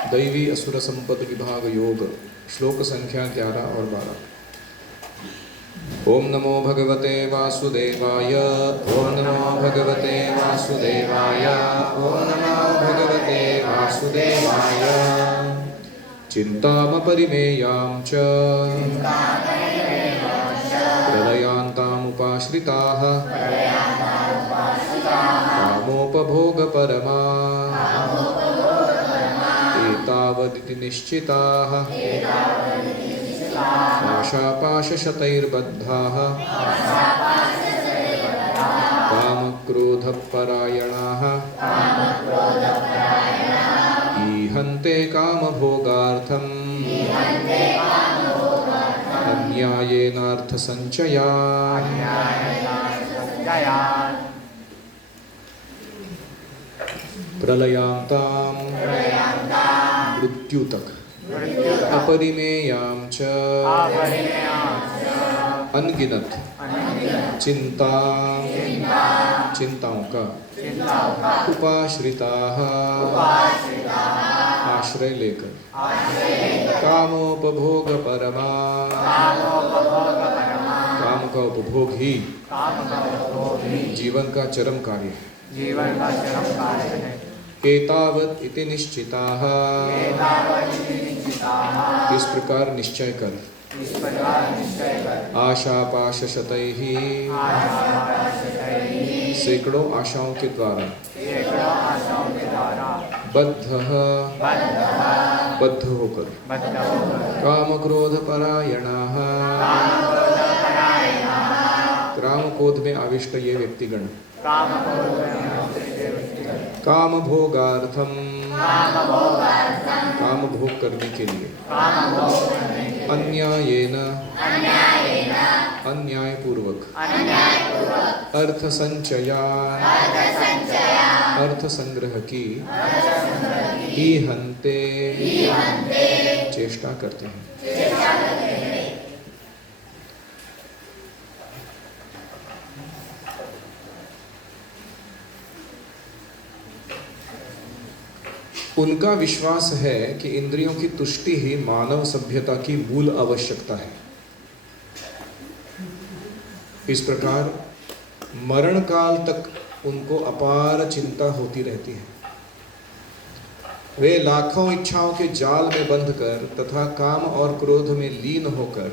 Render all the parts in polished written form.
दैवी असुर संपद विभाग योग, श्लोक संख्या 11 और 12। ओम नमो भगवते वासुदेवाय। ओम नमो भगवते वासुदेवाय। ओम नमो भगवते वासुदेवाय। चिन्तामपरिमेयां च प्रलयान्तामुपाश्रिताः कामोपभोगपरमा एतावदिति निश्चिताः आशापाशशतैर्बद्धाः कामक्रोधपरायणाः ईहन्ते कामभोगार्थम् अन्यायेनार्थसञ्चयान्। प्रलयांतां मृत्यु तक अपरिमेयां च अनगिनत चिंताओं का उपाश्रिताः आश्रय लेकर कामोपभोग परमा काम का उपभोग ही जीवन का चरम कार्य है। एतावत् इति निश्चिताः इस प्रकार निश्चय कर आशापाशशतैः सैकड़ों आशाओं के द्वारा बद्ध होकर काम क्रोध परायणाः काम क्रोध में आविष्ट ये व्यक्तिगण काम भोगार्थम काम भोग करने के लिए अन्यायेन अन्याय पूर्वक अर्थ संचया अर्थ संग्रह की ईहन्ते चेष्टा करते हैं। उनका विश्वास है कि इंद्रियों की तुष्टि ही मानव सभ्यता की मूल आवश्यकता है। इस प्रकार मरण काल तक उनको अपार चिंता होती रहती है। वे लाखों इच्छाओं के जाल में बंध कर तथा काम और क्रोध में लीन होकर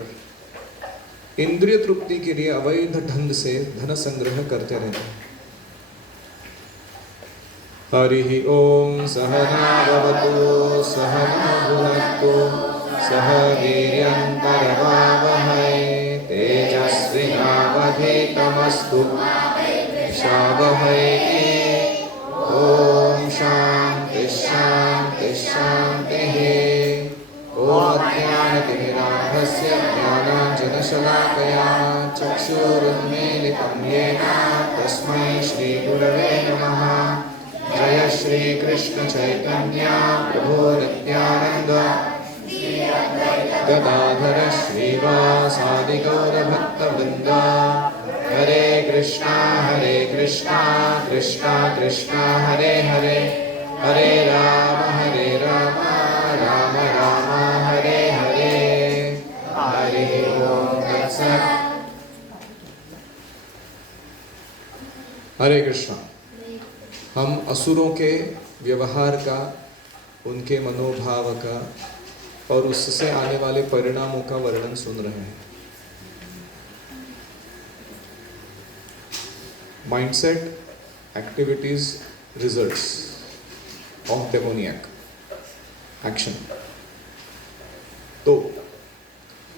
इंद्रिय तृप्ति के लिए अवैध ढंग से धन संग्रह करते रहते हैं। हरि ओम सहनावतु सहनौ भुनक्तु सह वीर्यं करवावहै तेजस्विनावधीतमस्तु शावहै। ओम शांति शांति शांतिः। ओम अज्ञानतिमिरान्धस्य ज्ञानाञ्जनशलाकया चक्षुरुन्मीलितं येन तस्मै श्रीगुरवे नमः। जय श्री कृष्ण चैतन्य प्रभु नित्यानंद गदाधर श्रीवासादि गौर भक्तवृंद। हरे कृष्णा कृष्णा कृष्णा हरे हरे हरे राम राम राम हरे हरे। हरि ओम तत्सत्। हरे कृष्णा। हम असुरों के व्यवहार का, उनके मनोभाव का और उससे आने वाले परिणामों का वर्णन सुन रहे हैं। Mindset, activities, results of demoniac action. तो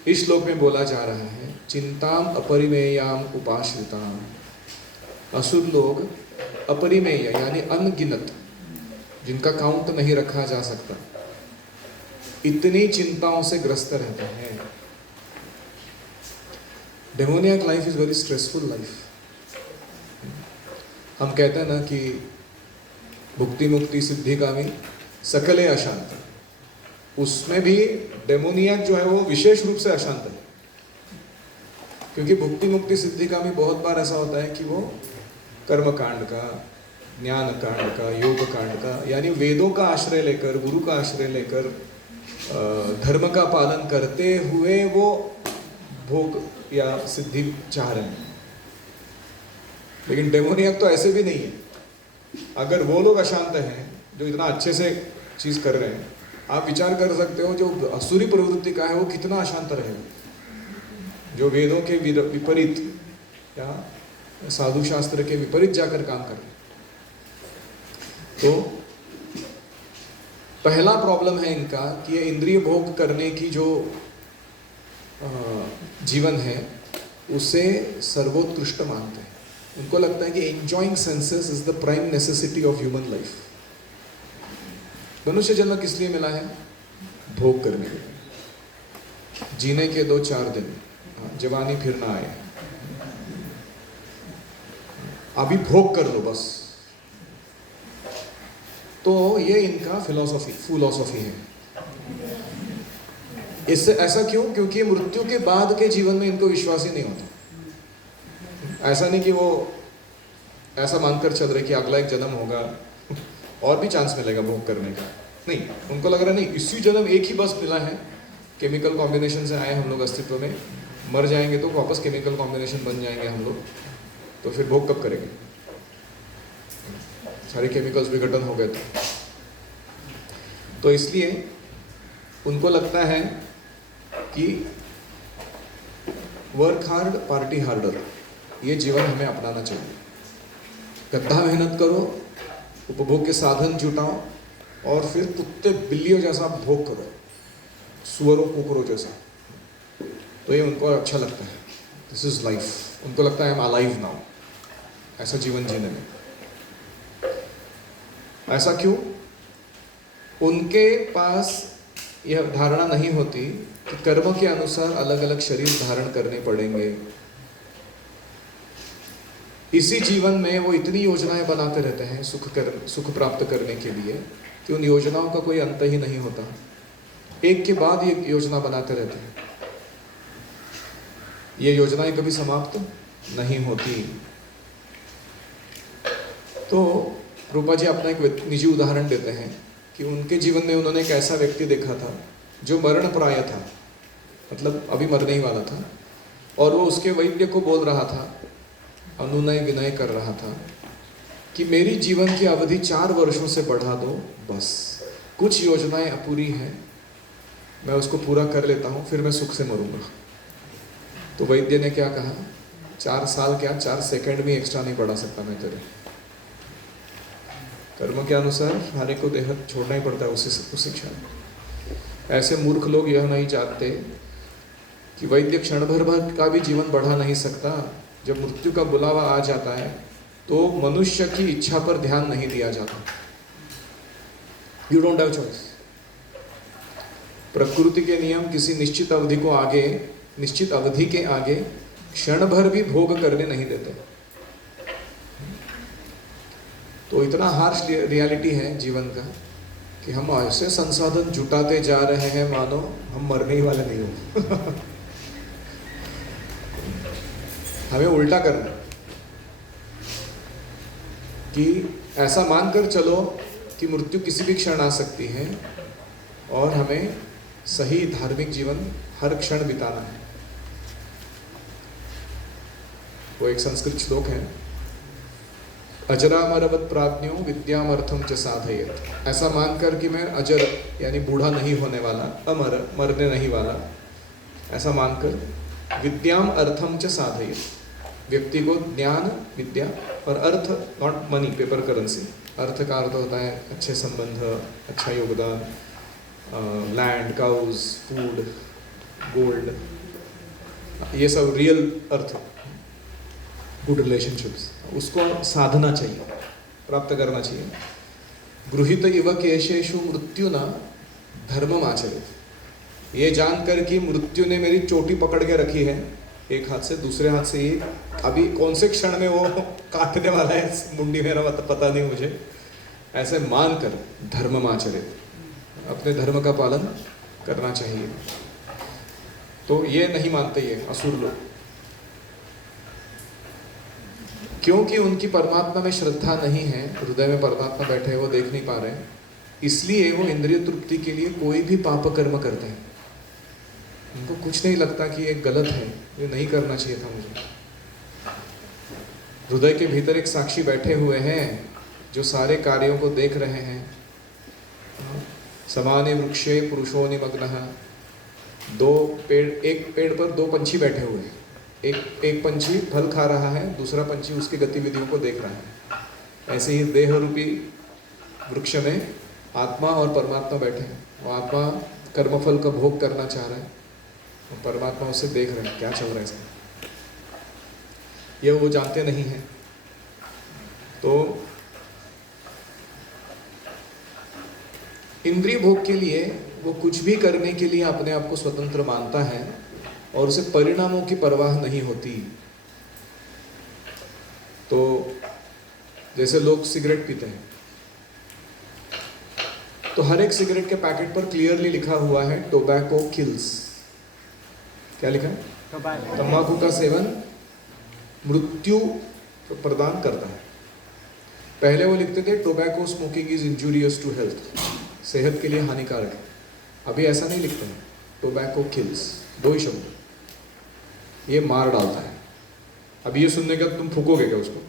इस श्लोक में बोला जा रहा है चिंताम अपरिमेयाम उपाश्रिताम। असुर लोग अपरिमेय यानी अनगिनत, जिनका काउंट नहीं रखा जा सकता, इतनी चिंताओं से ग्रस्त रहते हैं। Demoniac life is very stressful life. हम कहते हैं ना कि भुक्ति मुक्ति सिद्धिगामी सकले अशांत, उसमें भी डेमोनियक जो है वो विशेष रूप से अशांत है। क्योंकि भुक्ति मुक्ति सिद्धिगामी बहुत बार ऐसा होता है कि वो कर्मकांड का, ज्ञान कांड का, योग कांड का, यानी वेदों का आश्रय लेकर, गुरु का आश्रय लेकर धर्म का पालन करते हुए वो भोग या सिद्धि चाह रहे हैं। लेकिन डेमोनियक तो ऐसे भी नहीं है। अगर वो लोग अशांत हैं जो इतना अच्छे से चीज कर रहे हैं, आप विचार कर सकते हो जो असुरी प्रवृत्ति का है वो कितना अशांत रहेगा, जो वेदों के विपरीत या साधु शास्त्र के विपरीत जाकर काम कर रहे हैं। तो पहला प्रॉब्लम है इनका कि ये इंद्रिय भोग करने की जो जीवन है उसे सर्वोत्कृष्ट मानते हैं। उनको लगता है कि enjoying senses is the prime necessity of human life. मनुष्य जन्म किस लिए मिला है? भोग करने के लिए। जीने के 2-4 दिन, जवानी फिर ना आए, अभी भोग कर लो बस। तो ये इनका फिलॉसफी है। इससे ऐसा क्यों? क्योंकि मृत्यु के बाद के जीवन में इनको विश्वास ही नहीं होता। ऐसा नहीं कि वो ऐसा मानकर चल रहे कि अगला एक जन्म होगा और भी चांस मिलेगा भोग करने का। नहीं, उनको लग रहा नहीं, इसी जन्म एक ही बस मिला है, केमिकल कॉम्बिनेशन से आए हम लोग अस्तित्व में, मर जाएंगे तो वापस केमिकल कॉम्बिनेशन बन जाएंगे हम लोग, तो फिर भोग कब करेंगे? सारे केमिकल्स विघटन हो गए तो इसलिए उनको लगता है कि वर्क हार्ड पार्टी हार्डर, ये जीवन हमें अपनाना चाहिए। गड्ढा मेहनत करो, उपभोग के साधन जुटाओ और फिर कुत्ते बिल्लियों जैसा भोग करो, सुअरों कुकरों जैसा। तो ये उनको अच्छा लगता है, दिस इज लाइफ। उनको लगता है आई एम अलाइव नाउ, ऐसा जीवन जीने में। ऐसा क्यों? उनके पास यह धारणा नहीं होती कि कर्म के अनुसार अलग अलग शरीर धारण करने पड़ेंगे। इसी जीवन में वो इतनी योजनाएं बनाते रहते हैं सुख प्राप्त करने के लिए कि उन योजनाओं का कोई अंत ही नहीं होता। एक के बाद एक योजना बनाते रहते हैं, ये योजनाएं कभी समाप्त नहीं होती। तो रूपा जी अपना एक निजी उदाहरण देते हैं कि उनके जीवन में उन्होंने एक ऐसा व्यक्ति देखा था जो मरण प्राय था, मतलब अभी मरने ही वाला था, और वो उसके वैद्य को बोल रहा था, अनुनय विनय कर रहा था कि मेरी जीवन की अवधि 4 वर्षों से बढ़ा दो, बस कुछ योजनाएं अपूरी हैं, मैं उसको पूरा कर लेता हूँ, फिर मैं सुख से मरूंगा। तो वैद्य ने क्या कहा, 4 साल क्या, 4 सेकंड भी एक्स्ट्रा नहीं बढ़ा सकता मैं तेरे। कर्म के अनुसार हर एक को देह छोड़ना ही पड़ता है उसी क्षण। ऐसे मूर्ख लोग यह नहीं जानते कि वैद्य क्षण भर का भी जीवन बढ़ा नहीं सकता। जब मृत्यु का बुलावा आ जाता है तो मनुष्य की इच्छा पर ध्यान नहीं दिया जाता। You don't have choice. प्रकृति के नियम किसी निश्चित अवधि के आगे क्षण भर भी भोग करने नहीं देते। तो इतना हार्श रियलिटी है जीवन का कि हम ऐसे संसाधन जुटाते जा रहे हैं मानो हम मरने ही वाले नहीं हो। हमें उल्टा करना कि ऐसा मानकर चलो कि मृत्यु किसी भी क्षण आ सकती है और हमें सही धार्मिक जीवन हर क्षण बिताना है। वो एक संस्कृत श्लोक है, अजरामरवत प्राज्ञो विद्यामर्थम च साधयेत्। ऐसा मानकर कि मैं अजर यानी बूढ़ा नहीं होने वाला, अमर मरने नहीं वाला, ऐसा मानकर विद्याम अर्थम च साधयेत्। व्यक्ति को ज्ञान, विद्या और अर्थ, नॉट मनी पेपर करेंसी, अर्थ का अर्थ होता है अच्छे संबंध, अच्छा योगदान, लैंड, काउज, फूड, गोल्ड, ये सब रियल अर्थ, गुड रिलेशनशिप्स, उसको साधना चाहिए, प्राप्त करना चाहिए। गृहीत इव केशेषु मृत्यु न धर्मम आचरित। ये जानकर कि मृत्यु ने मेरी चोटी पकड़ के रखी है एक हाथ से, दूसरे हाथ से ये अभी कौन से क्षण में वो काटने वाला है मुंडी मेरा, पता नहीं मुझे, ऐसे मानकर धर्मम आचरित, अपने धर्म का पालन करना चाहिए। तो ये नहीं मानते ये असुर लोग। क्योंकि उनकी परमात्मा में श्रद्धा नहीं है, हृदय में परमात्मा बैठे हैं, वो देख नहीं पा रहे हैं, इसलिए वो इंद्रिय तृप्ति के लिए कोई भी पाप कर्म करते हैं। उनको कुछ नहीं लगता कि ये गलत है, ये नहीं करना चाहिए था मुझे। हृदय के भीतर एक साक्षी बैठे हुए हैं जो सारे कार्यों को देख रहे हैं। समाने वृक्षे पुरुषो निमग्नः, एक पेड़ पर दो पंछी बैठे हुए हैं। एक पंछी फल खा रहा है, दूसरा पंछी उसकी गतिविधियों को देख रहा है। ऐसे ही देह रूपी वृक्ष में आत्मा और परमात्मा बैठे हैं। वो आत्मा कर्मफल का भोग करना चाह रहा है और परमात्मा उसे देख रहे हैं क्या चल रहा है इसमें, यह वो जानते नहीं हैं। तो इंद्रिय भोग के लिए वो कुछ भी करने के लिए अपने आप को स्वतंत्र मानता है और उसे परिणामों की परवाह नहीं होती। तो जैसे लोग सिगरेट पीते हैं, तो हर एक सिगरेट के पैकेट पर क्लियरली लिखा हुआ है टोबैको किल्स। क्या लिखा है? तंबाकू का सेवन मृत्यु प्रदान करता है। पहले वो लिखते थे tobacco smoking is injurious to health, सेहत के लिए हानिकारक है। अभी ऐसा नहीं लिखते हैं, टोबैको किल्स, दो ही शब्द, ये मार डालता है। अब ये सुनने के बाद तुम फूकोगे क्या उसको?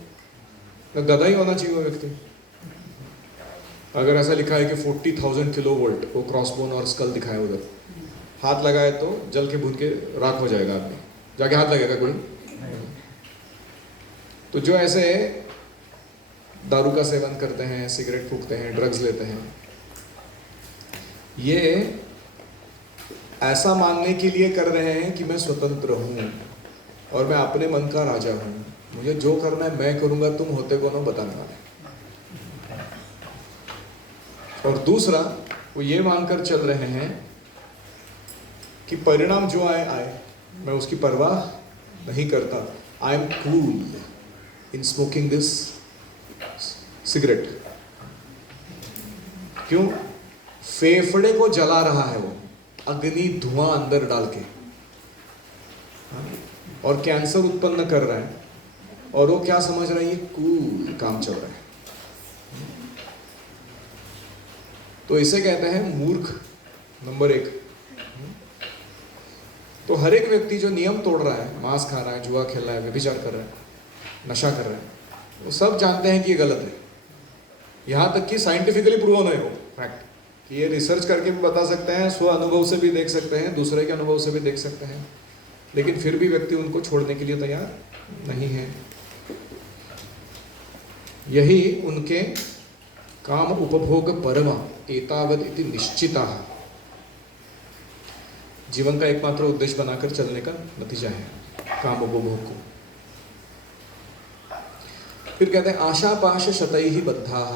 तो गधा ही होना चाहिए वो व्यक्ति। अगर ऐसा लिखा है कि 40,000 किलो वोल्ट, वो क्रॉसबोन और स्कल दिखाया उधर, हाथ लगाए तो जल के भून के राख हो जाएगा आदमी, जाके हाथ लगेगा कोई? तो जो ऐसे दारू का सेवन करते हैं, सिगरेट फूकते हैं, ड्रग्स लेते हैं, ये ऐसा मानने के लिए कर रहे हैं कि मैं स्वतंत्र हूं और मैं अपने मन का राजा हूं, मुझे जो करना है मैं करूंगा, तुम होते कौन हो बताने वाले। और दूसरा, वो ये मानकर चल रहे हैं कि परिणाम जो आए आए, मैं उसकी परवाह नहीं करता। I am cool in smoking this cigarette. क्यों? फेफड़े को जला रहा है वो, अग्नि धुआं अंदर डाल के, और कैंसर उत्पन्न कर रहा है, और वो क्या समझ रहा है? ये कूल काम चल रहा है। तो इसे कहते हैं मूर्ख नंबर 1। तो हर एक व्यक्ति जो नियम तोड़ रहा है, मांस खा रहा है, जुआ खेल रहा है, व्यभिचार कर रहा है, नशा कर रहा है, वो सब जानते हैं कि ये गलत है। यहाँ तक कि साइंटिफिकली प्रूवन है वो फैक्ट, कि ये रिसर्च करके भी बता सकते हैं, स्व अनुभव से भी देख सकते हैं, दूसरे के अनुभव से भी देख सकते हैं, लेकिन फिर भी व्यक्ति उनको छोड़ने के लिए तैयार नहीं है। यही उनके काम उपभोग परमा एतावद इति निश्चिता जीवन का एकमात्र उद्देश्य बनाकर चलने का नतीजा है, काम उपभोग को। फिर कहते हैं आशा पाश शतैहि बद्धाः।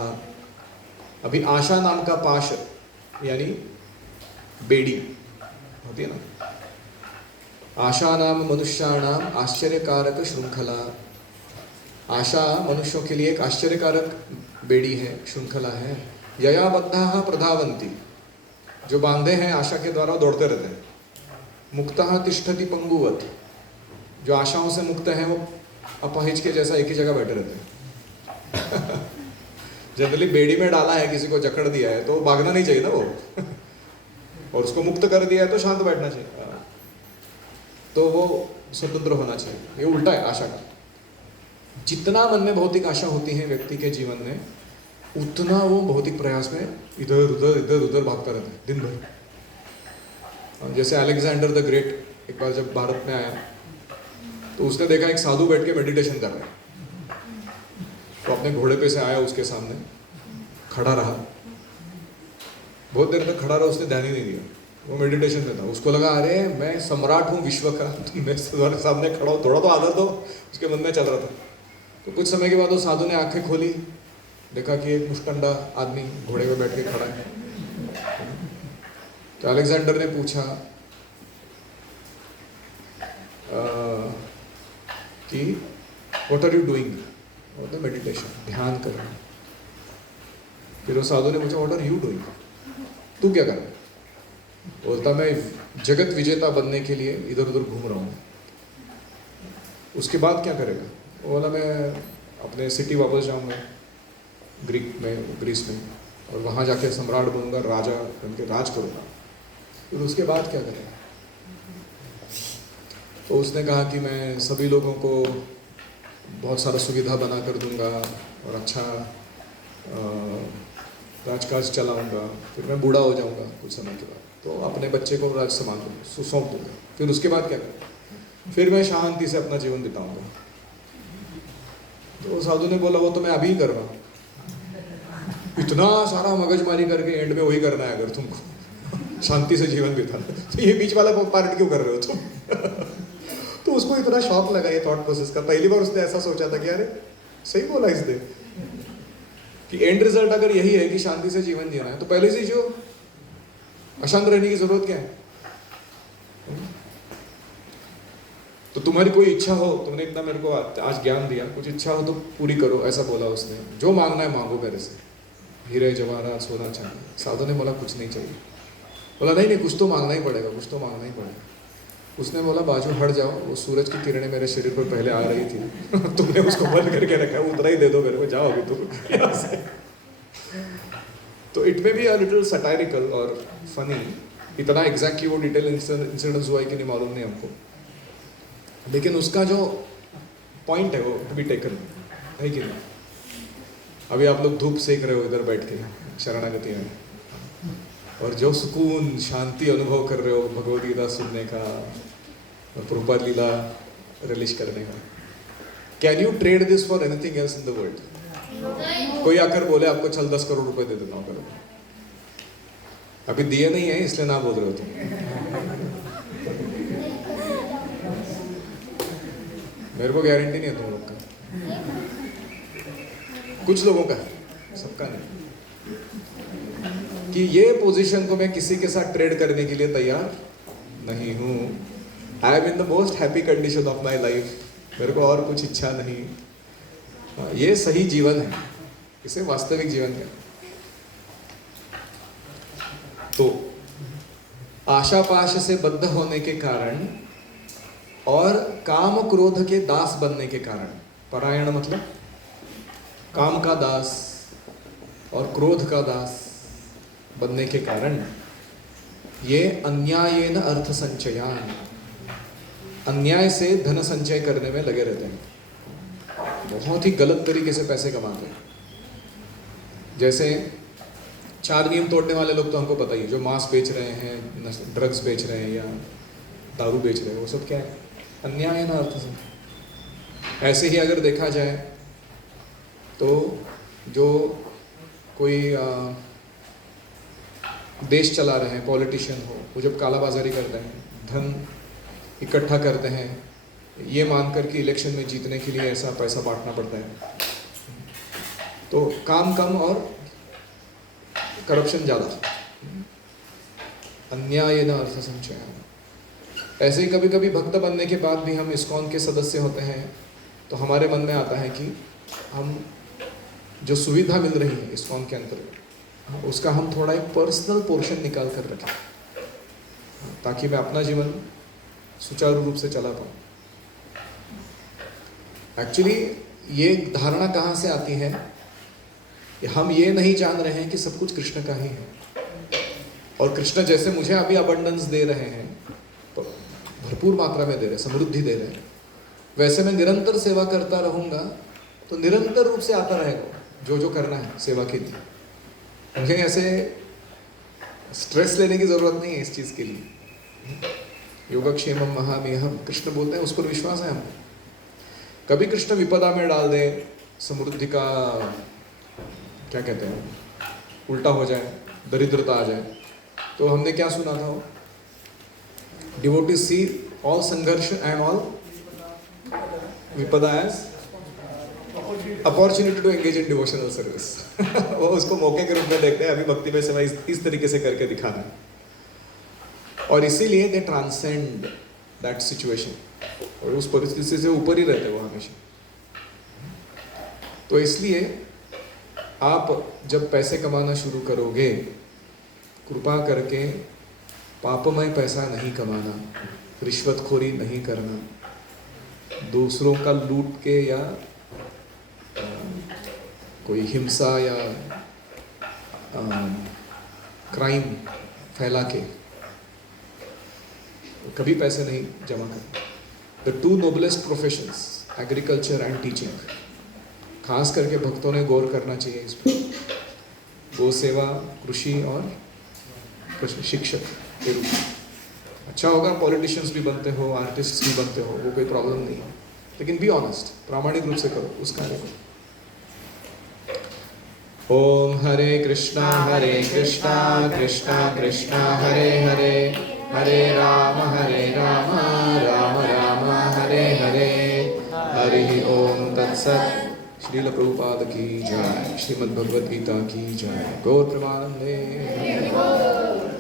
अभी आशा नाम का पाश यानी बेड़ी होती है ना, आशा नाम मनुष्याणाम आश्चर्यकारक श्रृंखला। आशा मनुष्यों के लिए एक आश्चर्यकारक बेड़ी है, श्रृंखला है। यया बद्धाः प्रधावन्ति, जो बांधे हैं आशा के द्वारा दौड़ते रहते हैं। मुक्तः तिष्ठति पंगुवत, जो आशाओं से मुक्त हैं वो अपाहिज के जैसा एक ही जगह बैठे रहते हैं। जनरली बेड़ी में डाला है, किसी को जकड़ दिया है तो भागना नहीं चाहिए ना वो और उसको मुक्त कर दिया है तो शांत बैठना चाहिए, तो वो स्वतंत्र होना चाहिए। ये उल्टा है आशा का। जितना मन में भौतिक आशा होती है व्यक्ति के जीवन में, उतना वो भौतिक प्रयास में इधर उधर भागता रहता है दिन भर। जैसे अलेक्जेंडर द ग्रेट एक बार जब भारत में आया तो उसने देखा एक साधु बैठ के मेडिटेशन कर रहा है, तो अपने घोड़े पे से आया, उसके सामने खड़ा रहा, बहुत देर तक खड़ा रहा, उसने ध्यान ही नहीं दिया, वो मेडिटेशन में था। उसको लगा अरे मैं सम्राट हूँ विश्व का, तो मैं तुम्हारे सामने खड़ा हूँ, थोड़ा तो आदर दो, उसके मन में चल रहा था। तो कुछ समय के बाद वो साधु ने आंखें खोली, देखा कि एक मुष्टंडा आदमी घोड़े पे बैठ के खड़ा है। तो अलेक्जेंडर ने पूछा कि व्हाट आर यू डूइंग? मतलब मेडिटेशन, ध्यान कर रहा है। फिर वो साधु ने पूछा व्हाट आर यू डूइंग? तू क्या कर रहा है? बोलता मैं जगत विजेता बनने के लिए इधर उधर घूम रहा हूँ। उसके बाद क्या करेगा? वो बोला मैं अपने सिटी वापस जाऊंगा ग्रीस में, और वहाँ जाके सम्राट बनूंगा, राजा बन के राज करूँगा, फिर उसके बाद क्या करेंगे? तो उसने कहा कि मैं सभी लोगों को बहुत सारा सुविधा बना कर दूंगा और अच्छा राजकाज चलाऊंगा, फिर मैं बूढ़ा हो जाऊंगा कुछ समय के बाद, तो अपने बच्चे को राज संभाल सौंप दूंगा, फिर उसके बाद क्या करूँगा? फिर मैं शांति से अपना जीवन बिताऊंगा। तो साधु ने बोला वो तो मैं अभी ही कर रहा हूँ, इतना सारा मगजमारी करके एंड में वही करना है अगर तुमको शांति से जीवन बिताना, तो ये बीच वाला पार्ट क्यों कर रहे हो तुम? तो उसको इतना शॉक लगा ये थॉट प्रोसेस का। पहली बार उसने ऐसा सोचा था कि अरे सही बोला इसने, कि एंड रिजल्ट अगर यही है कि शांति से जीवन जीना है, तो पहले से जो अशांत रहने की जरूरत क्या है? तो तुम्हारी कोई इच्छा हो, तुमने इतना मेरे को आज ज्ञान दिया, कुछ इच्छा हो तो पूरी करो, ऐसा बोला उसने। जो मांगना है मांगो मेरे से, हीरे जवाहरात सोना चांदी। साधु ने बोला कुछ नहीं चाहिए। बोला नहीं नहीं, कुछ तो मांगना ही पड़ेगा, कुछ तो मांगना ही पड़ेगा। उसने बोला बाजू हट जाओ, वो सूरज की किरणें मेरे शरीर पर पहले आ रही थी तुमने उसको बंद करके रखा है, उतना ही दे दो मेरे को, जाओ अभी तुम यहाँ से। तो it may be a little satirical और फनी, इतना एग्जैक्टली वो डिटेल इंसिडेंस हुआ है कि नहीं मालूम नहीं हमको, लेकिन उसका जो पॉइंट है वो टू बी टेकन है कि नहीं। अभी आप लोग धूप सेक रहे हो इधर बैठ के शरणागति में, और जो सुकून शांति अनुभव कर रहे हो भगवद गीता सुनने का और प्रभुपाद लीला रिलीज करने का, can you trade this for anything else in the world? कोई आकर बोले आपको चल 10 करोड़ रुपए दे देता हूँ, करो। अभी दिए नहीं है इसलिए ना बोल रहे हो तुम। मेरे को गारंटी नहीं है तुम लोग का, कुछ लोगों का है, सबका नहीं, कि ये पोजीशन को मैं किसी के साथ ट्रेड करने के लिए तैयार नहीं हूँ। I am in the most happy condition of my life, मेरे को और कुछ इच्छा नहीं। ये सही जीवन है, इसे वास्तविक जीवन है। तो आशा पाश से बद्ध होने के कारण और काम क्रोध के दास बनने के कारण, परायण मतलब काम का दास और क्रोध का दास बनने के कारण, ये अन्यायेन अर्थ संचयान, अन्याय से धन संचय करने में लगे रहते हैं, बहुत ही गलत तरीके से पैसे कमाते हैं। जैसे 4 नियम तोड़ने वाले लोग तो हमको पता ही है, जो मांस बेच रहे हैं, ड्रग्स बेच रहे हैं या दारू बेच रहे हैं, वो सब क्या है? अन्यायेन अर्थ संचय। ऐसे ही अगर देखा जाए तो जो कोई देश चला रहे हैं, पॉलिटिशियन हो, वो जब कालाबाजारी करते हैं, धन इकट्ठा करते हैं, ये मानकर कि इलेक्शन में जीतने के लिए ऐसा पैसा बांटना पड़ता है, तो काम कम और करप्शन ज़्यादा। अन्यायेन अर्थ संचय। ऐसे ही कभी कभी भक्त बनने के बाद भी हम इस्कॉन के सदस्य होते हैं, तो हमारे मन में आता है कि हम जो सुविधा मिल रही है इस्कॉन के अंतर्गत, उसका हम थोड़ा एक पर्सनल पोर्शन निकाल कर रखें, ताकि मैं अपना जीवन सुचारू रूप से चला पाऊँ। एक्चुअली ये धारणा कहाँ से आती है? हम ये नहीं जान रहे हैं कि सब कुछ कृष्ण का ही है, और कृष्ण जैसे मुझे अभी अबंडेंस दे रहे हैं, भरपूर मात्रा में दे रहे, समृद्धि दे रहे हैं, वैसे मैं निरंतर सेवा करता रहूँगा तो निरंतर रूप से आता रहेगा जो करना है सेवा के लिए। मुझे ऐसे स्ट्रेस लेने की ज़रूरत नहीं है इस चीज़ के लिए। योगक्षेमम महामेहम कृष्ण बोलते हैं, उस पर विश्वास है हमको। कभी कृष्ण विपदा में डाल दे, समृद्धि का क्या कहते हैं, उल्टा हो जाए, दरिद्रता आ जाए, तो हमने क्या सुना था? वो डिवोटीज सी ऑल संघर्ष एंड ऑल विपदा as opportunity to engage in devotional service. वो उसको मौके के रूप में देखते हैं, अभी भक्ति में सेवा इस तरीके से करके दिखाना है, और इसीलिए दे ट्रांसेंड दैट सिचुएशन, और उस परिस्थिति से ऊपर ही रहते वो हमेशा। तो इसलिए आप जब पैसे कमाना शुरू करोगे, कृपा करके पापमय पैसा नहीं कमाना, रिश्वतखोरी नहीं करना, दूसरों का लूट के या कोई हिंसा या क्राइम फैला के कभी पैसे नहीं जमा करते। The two noblest professions, agriculture and teaching, खास करके भक्तों ने गौर करना चाहिए इस पर। गो सेवा, कृषि और शिक्षक के रूप में। अच्छा होगा पॉलिटिशियंस भी बनते हो, आर्टिस्ट भी बनते हो, वो कोई प्रॉब्लम नहीं है, लेकिन बी ऑनेस्ट, प्रामाणिक रूप से करो उस कार्य को। ओम हरे कृष्णा कृष्णा कृष्णा हरे हरे, हरे राम राम राम हरे हरे, हरि ओम तत्सत। श्रील प्रभुपाद की जय, श्रीमद् भगवद गीता की जय। गौर प्रेमानंदे।